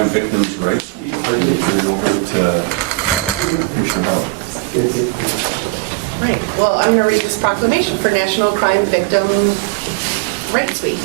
Crime Victims' Rights Week. Turn it over to Commissioner Howell. Right. Well, I'm going to read this proclamation for National Crime Victim Rights Week.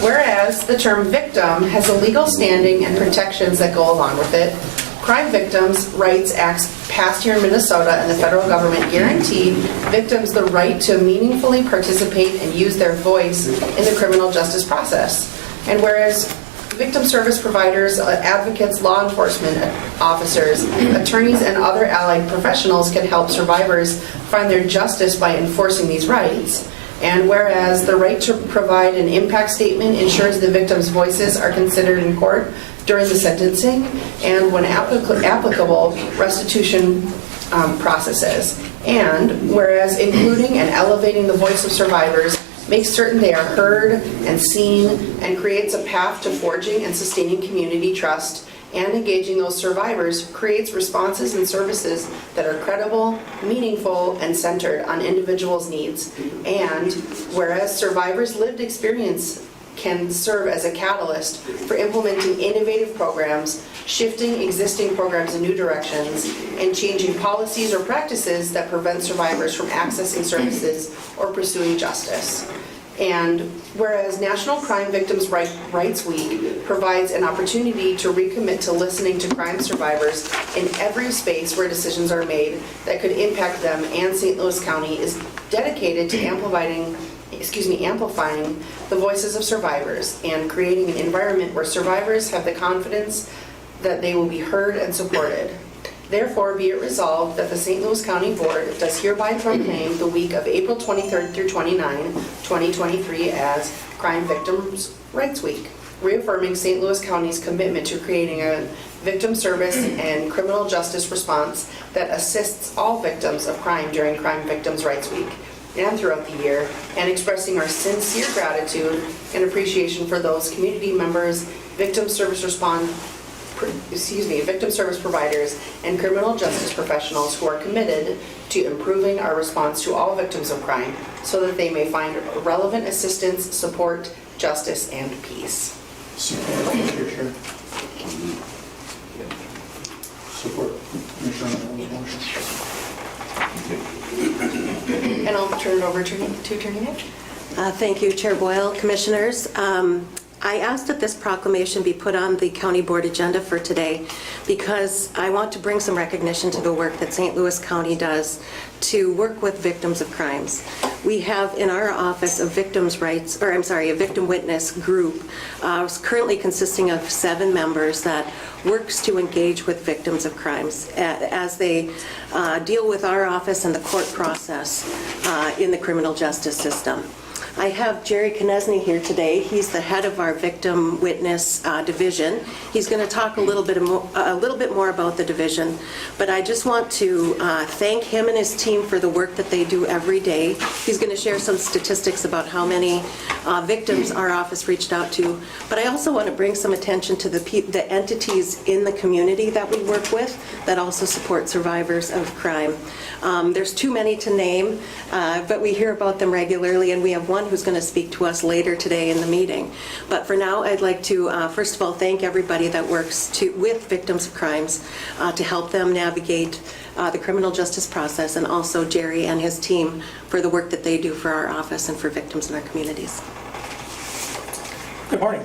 Whereas the term victim has a legal standing and protections that go along with it, Crime Victims' Rights Acts passed here in Minnesota and the federal government guarantee victims the right to meaningfully participate and use their voice in the criminal justice process. And whereas victim service providers, advocates, law enforcement officers, attorneys, and other allied professionals can help survivors find their justice by enforcing these rights. And whereas the right to provide an impact statement ensures the victims' voices are considered in court during the sentencing and when applicable, restitution processes. And whereas including and elevating the voice of survivors makes certain they are heard and seen and creates a path to forging and sustaining community trust and engaging those survivors creates responses and services that are credible, meaningful, and centered on individuals' needs. And whereas survivors' lived experience can serve as a catalyst for implementing innovative programs, shifting existing programs in new directions, and changing policies or practices that prevent survivors from accessing services or pursuing justice. And whereas National Crime Victims' Rights Week provides an opportunity to recommit to listening to crime survivors in every space where decisions are made that could impact them, and St. Louis County is dedicated to amplifying the voices of survivors and creating an environment where survivors have the confidence that they will be heard and supported. Therefore, be it resolved that the St. Louis County Board does hereby proclaim the week of April 23rd through 29, 2023 as Crime Victims' Rights Week, reaffirming St. Louis County's commitment to creating a victim service and criminal justice response that assists all victims of crime during Crime Victims' Rights Week and throughout the year, and expressing our sincere gratitude and appreciation for those community members, victim service providers, and criminal justice professionals who are committed to improving our response to all victims of crime so that they may find relevant assistance, support, justice, and peace. Support. Commissioner. Support. Commissioner. And I'll turn it over to Attorney Nick. Thank you, Chair Boyle, Commissioners. I asked that this proclamation be put on the County Board agenda for today because I want to bring some recognition to the work that St. Louis County does to work with victims of crimes. We have in our office a victim witness group currently consisting of 7 members that works to engage with victims of crimes as they deal with our office and the court process in the criminal justice system. I have Jerry Konechny here today. He's the head of our victim witness division. He's going to talk a little bit more about the division, but I just want to thank him and his team for the work that they do every day. He's going to share some statistics about how many victims our office reached out to, but I also want to bring some attention to the entities in the community that we work with that also support survivors of crime. There's too many to name, but we hear about them regularly, and we have one who's going to speak to us later today in the meeting. But for now, I'd like to first of all thank everybody that works with victims of crimes to help them navigate the criminal justice process, and also Jerry and his team for the work that they do for our office and for victims in our communities. Good morning.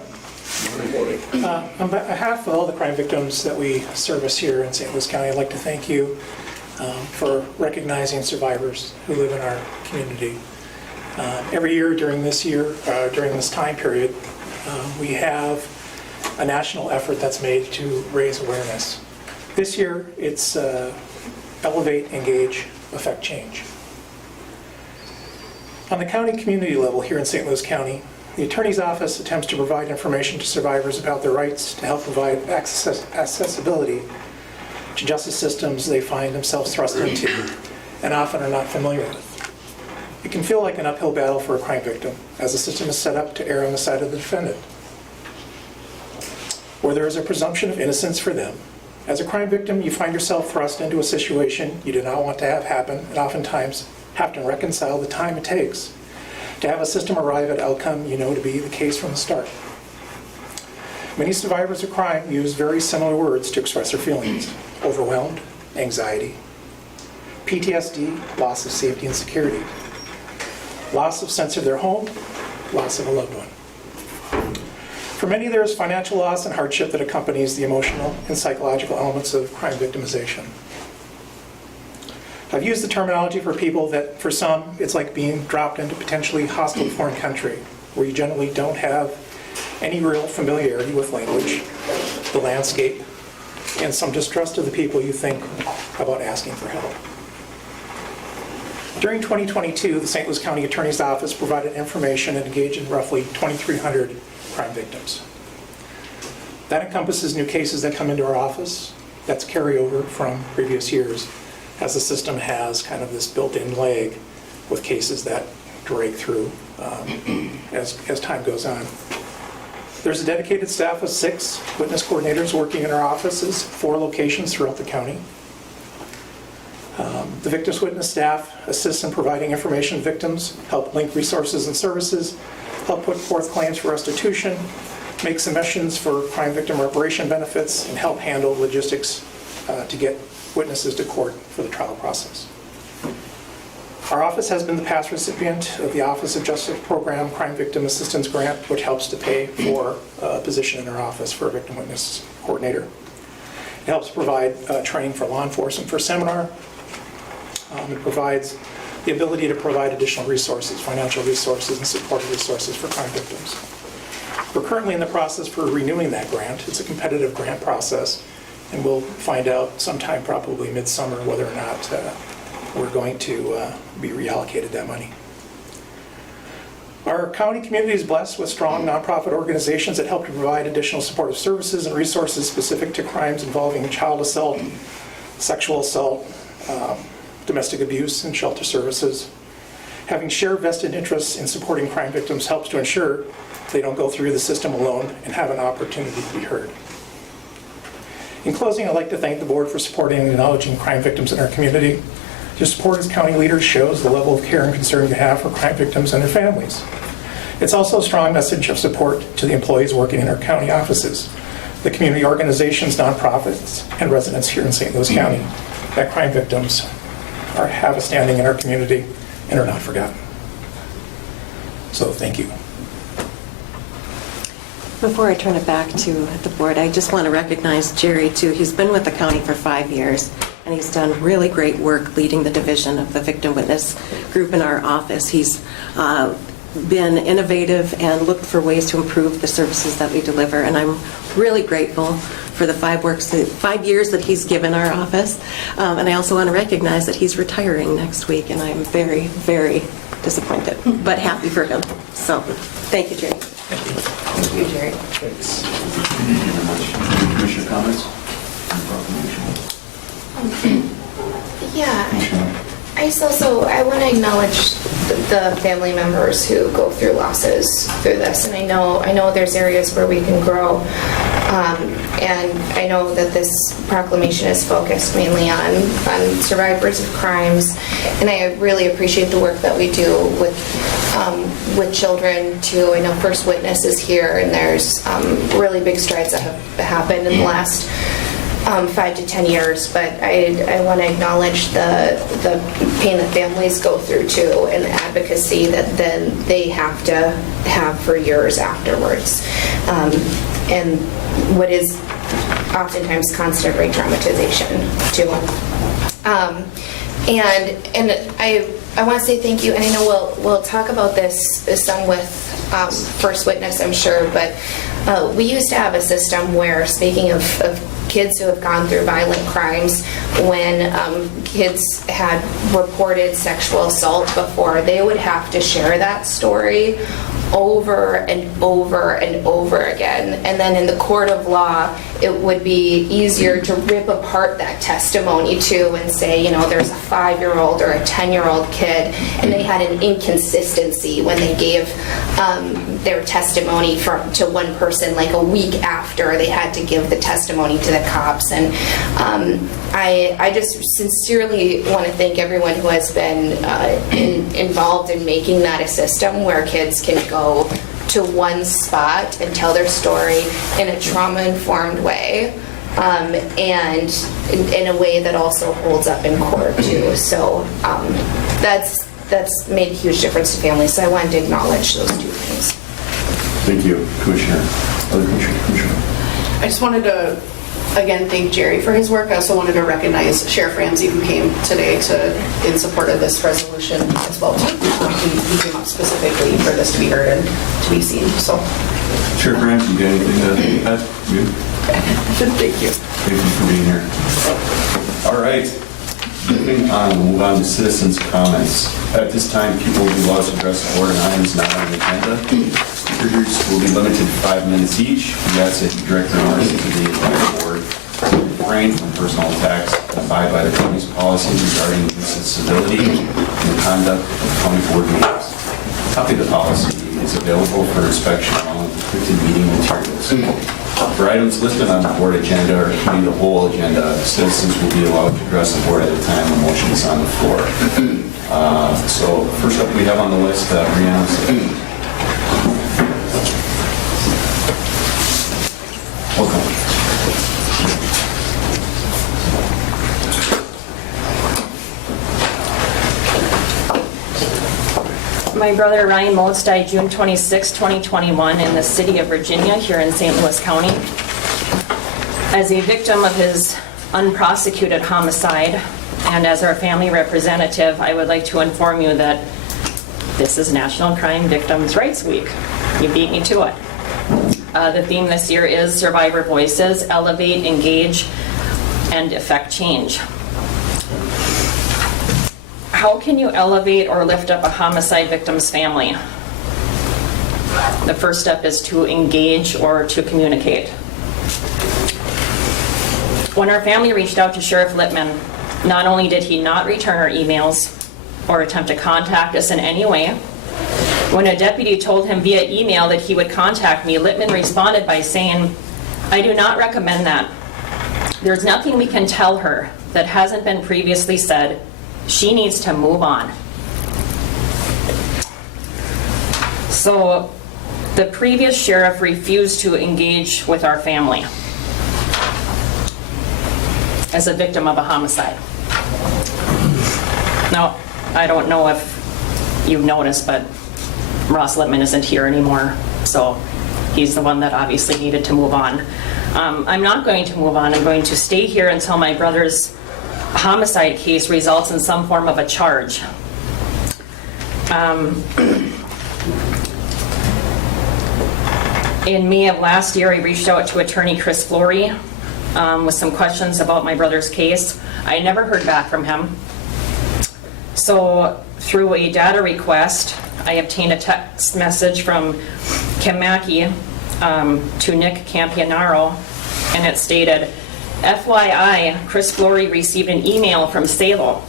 On behalf of all the crime victims that we service here in St. Louis County, I'd like to thank you for recognizing survivors who live in our community. Every year during this time period, we have a national effort that's made to raise awareness. This year, it's Elevate, Engage, Affect Change. On the county community level here in St. Louis County, the Attorney's Office attempts to provide information to survivors about their rights to help provide accessibility to justice systems they find themselves thrust into and often are not familiar with. It can feel like an uphill battle for a crime victim, as the system is set up to err on the side of the defendant, where there is a presumption of innocence for them. As a crime victim, you find yourself thrust into a situation you do not want to have happen, and oftentimes have to reconcile the time it takes to have a system arrive at outcome you know to be the case from the start. Many survivors of crime use very similar words to express their feelings: overwhelmed, anxiety, PTSD, loss of safety and security, loss of sense of their home, loss of a loved one. For many, there is financial loss and hardship that accompanies the emotional and psychological elements of crime victimization. I've used the terminology for people that, for some, it's like being dropped into potentially hostile foreign country, where you generally don't have any real familiarity with language, the landscape, and some distrust of the people you think about asking for help. During 2022, the St. Louis County Attorney's Office provided information and engaged in roughly 2,300 crime victims. That encompasses new cases that come into our office. That's carryover from previous years, as the system has kind of this built-in lag with cases that drag through as time goes on. There's a dedicated staff of 6 witness coordinators working in our offices, 4 locations throughout the county. The victims witness staff assists in providing information to victims, help link resources and services, help put forth claims for restitution, make submissions for crime victim reparation benefits, and help handle logistics to get witnesses to court for the trial process. Our office has been the past recipient of the Office of Justice Program Crime Victim Assistance Grant, which helps to pay for a position in our office for a victim witness coordinator. It helps provide training for law enforcement for a seminar. It provides the ability to provide additional resources, financial resources and supportive resources for crime victims. We're currently in the process for renewing that grant. It's a competitive grant process, and we'll find out sometime probably midsummer whether or not we're going to be reallocated that money. Our county community is blessed with strong nonprofit organizations that help to provide additional supportive services and resources specific to crimes involving child assault, sexual assault, domestic abuse, and shelter services. Having shared vested interests in supporting crime victims helps to ensure they don't go through the system alone and have an opportunity to be heard. In closing, I'd like to thank the board for supporting and acknowledging crime victims in our community. Your support as county leaders shows the level of care and concern you have for crime victims and their families. It's also a strong message of support to the employees working in our county offices, the community organizations, nonprofits, and residents here in St. Louis County, that crime victims have a standing in our community and are not forgotten. So thank you. Before I turn it back to the board, I just want to recognize Jerry, too. He's been with the county for 5 years, and he's done really great work leading the division of the victim witness group in our office. He's been innovative and looked for ways to improve the services that we deliver, and I'm really grateful for the 5 years that he's given our office. And I also want to recognize that he's retiring next week, and I'm very, very disappointed, but happy for him. So, thank you, Jerry. Thank you, Jerry. Thanks. Thank you very much. Commissioner comments on the proclamation? Yeah, Commissioner? I want to acknowledge the family members who go through losses through this, and I know there's areas where we can grow, and I know that this proclamation is focused mainly on survivors of crimes, and I really appreciate the work that we do with children too. I know First Witness is here, and there's really big strides that have happened in the last 5 to 10 years, but I want to acknowledge the pain that families go through too, and the advocacy that then they have to have for years afterwards, and what is oftentimes constant re-traumatization too. And I want to say thank you, and I know we'll talk about this some with First Witness, I'm sure, but we used to have a system where, speaking of kids who have gone through violent crimes, when kids had reported sexual assault before, they would have to share that story over and over and over again. And then in the court of law, it would be easier to rip apart that testimony too and say, there's a 5-year-old or a 10-year-old kid, and they had an inconsistency when they gave their testimony to one person like a week after they had to give the testimony to the cops. And I just sincerely want to thank everyone who has been involved in making that a system where kids can go to one spot and tell their story in a trauma-informed way, and in a way that also holds up in court too. So that's made a huge difference to families. So I wanted to acknowledge those two things. Thank you, Commissioner. Other Commissioner? I just wanted to, again, thank Jerry for his work. I also wanted to recognize Sheriff Ramsey, who came today in support of this resolution as well, too. He came up specifically for this to be heard and to be seen, so. Sheriff Ramsey, you got anything to add? You? Thank you. Thank you for being here. All right. Moving on, we'll move on to citizens' comments. At this time, people will be allowed to address the board on items not on the agenda. Speakers will be limited to 5 minutes each. We ask that you direct your remarks to the entire board. Refrain from personal attacks. Abide by the county's policy regarding the use of civility and the conduct of county board meetings. A copy of the policy is available for inspection along with printed meeting materials. For items listed on the board agenda or the whole agenda, citizens will be allowed to address the board at a time the motion is on the floor. So first up we have on the list, Brianna. Welcome. My brother Ryan Moats died June 26, 2021 in the city of Virginia here in St. Louis County. As a victim of his unprosecuted homicide and as our family representative, I would like to inform you that this is National Crime Victims' Rights Week. You beat me to it. The theme this year is Survivor Voices, Elevate, Engage, and Effect Change. How can you elevate or lift up a homicide victim's family? The first step is to engage or to communicate. When our family reached out to Sheriff Littman, not only did he not return our emails or attempt to contact us in any way, when a deputy told him via email that he would contact me, Littman responded by saying, "I do not recommend that. There's nothing we can tell her that hasn't been previously said. She needs to move on." So the previous sheriff refused to engage with our family as a victim of a homicide. Now, I don't know if you've noticed, but Ross Littman isn't here anymore, so he's the one that obviously needed to move on. I'm not going to move on. I'm going to stay here until my brother's homicide case results in some form of a charge. In May of last year, I reached out to attorney Chris Flory with some questions about my brother's case. I never heard back from him. So through a data request, I obtained a text message from Kim Mackey to Nick Campianaro, and it stated, "FYI, Chris Flory received an email from Salo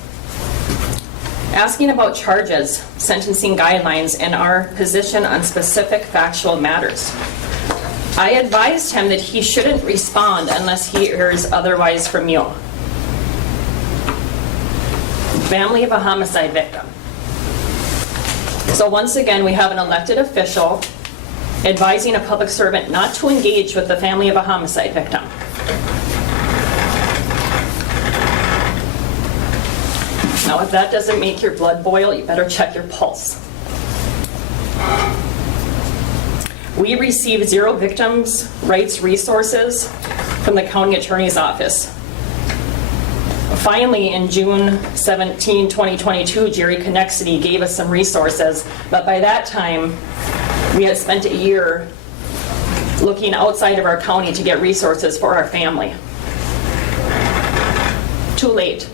asking about charges, sentencing guidelines, and our position on specific factual matters. I advised him that he shouldn't respond unless he hears otherwise from you." Family of a homicide victim. So once again, we have an elected official advising a public servant not to engage with the family of a homicide victim. Now, if that doesn't make your blood boil, you better check your pulse. We received 0 victims' rights resources from the county attorney's office. Finally, in June 17, 2022, Jerry Connexity gave us some resources, but by that time, we had spent a year looking outside of our county to get resources for our family. Too late.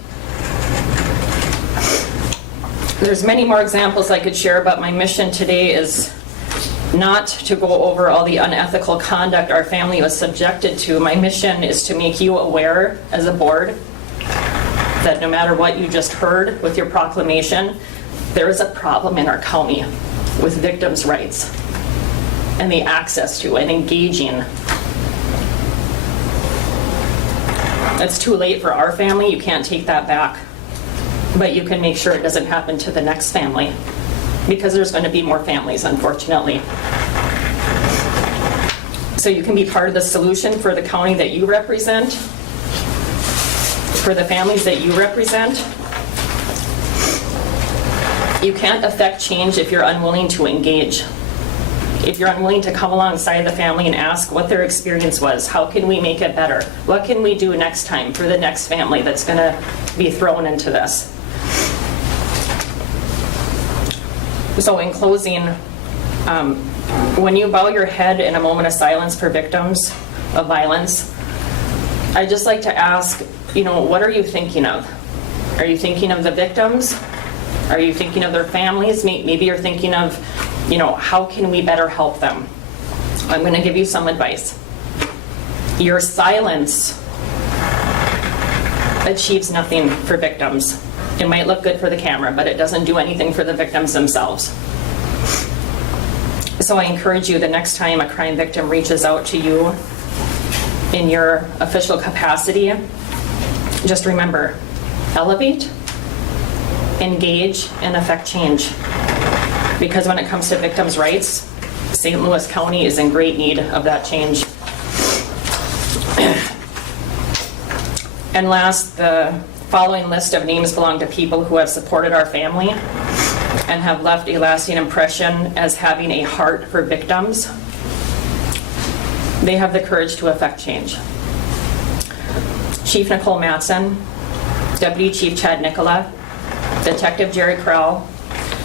There's many more examples I could share, but my mission today is not to go over all the unethical conduct our family was subjected to. My mission is to make you aware as a board that no matter what you just heard with your proclamation, there is a problem in our county with victims' rights and the access to and engaging. It's too late for our family. You can't take that back. But you can make sure it doesn't happen to the next family, because there's going to be more families, unfortunately. so you can be part of the solution for the county that you represent, for the families that you represent. You can't affect change if you're unwilling to engage. If you're unwilling to come alongside the family and ask what their experience was, how can we make it better? What can we do next time for the next family that's going to be thrown into this? So in closing, when you bow your head in a moment of silence for victims of violence, I'd just like to ask, what are you thinking of? Are you thinking of the victims? Are you thinking of their families? Maybe you're thinking of, how can we better help them? I'm going to give you some advice. Your silence achieves nothing for victims. It might look good for the camera, but it doesn't do anything for the victims themselves. So I encourage you, the next time a crime victim reaches out to you in your official capacity, just remember, elevate, engage, and affect change. Because when it comes to victims' rights, St. Louis County is in great need of that change. And last, the following list of names belong to people who have supported our family and have left a lasting impression as having a heart for victims. They have the courage to affect change. Chief Nicole Matson, Deputy Chief Chad Nicola, Detective Jerry Crowell,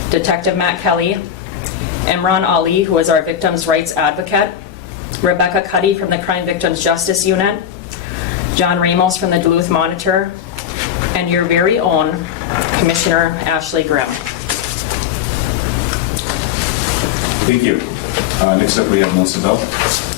Detective Matt Kelly, Imran Ali, who is our victims' rights advocate, Rebecca Cuddy from the Crime Victims Justice Unit, John Ramos from the Duluth Monitor, and your very own Commissioner Ashley Grimm. Thank you. Next up, we have Melissa Bell.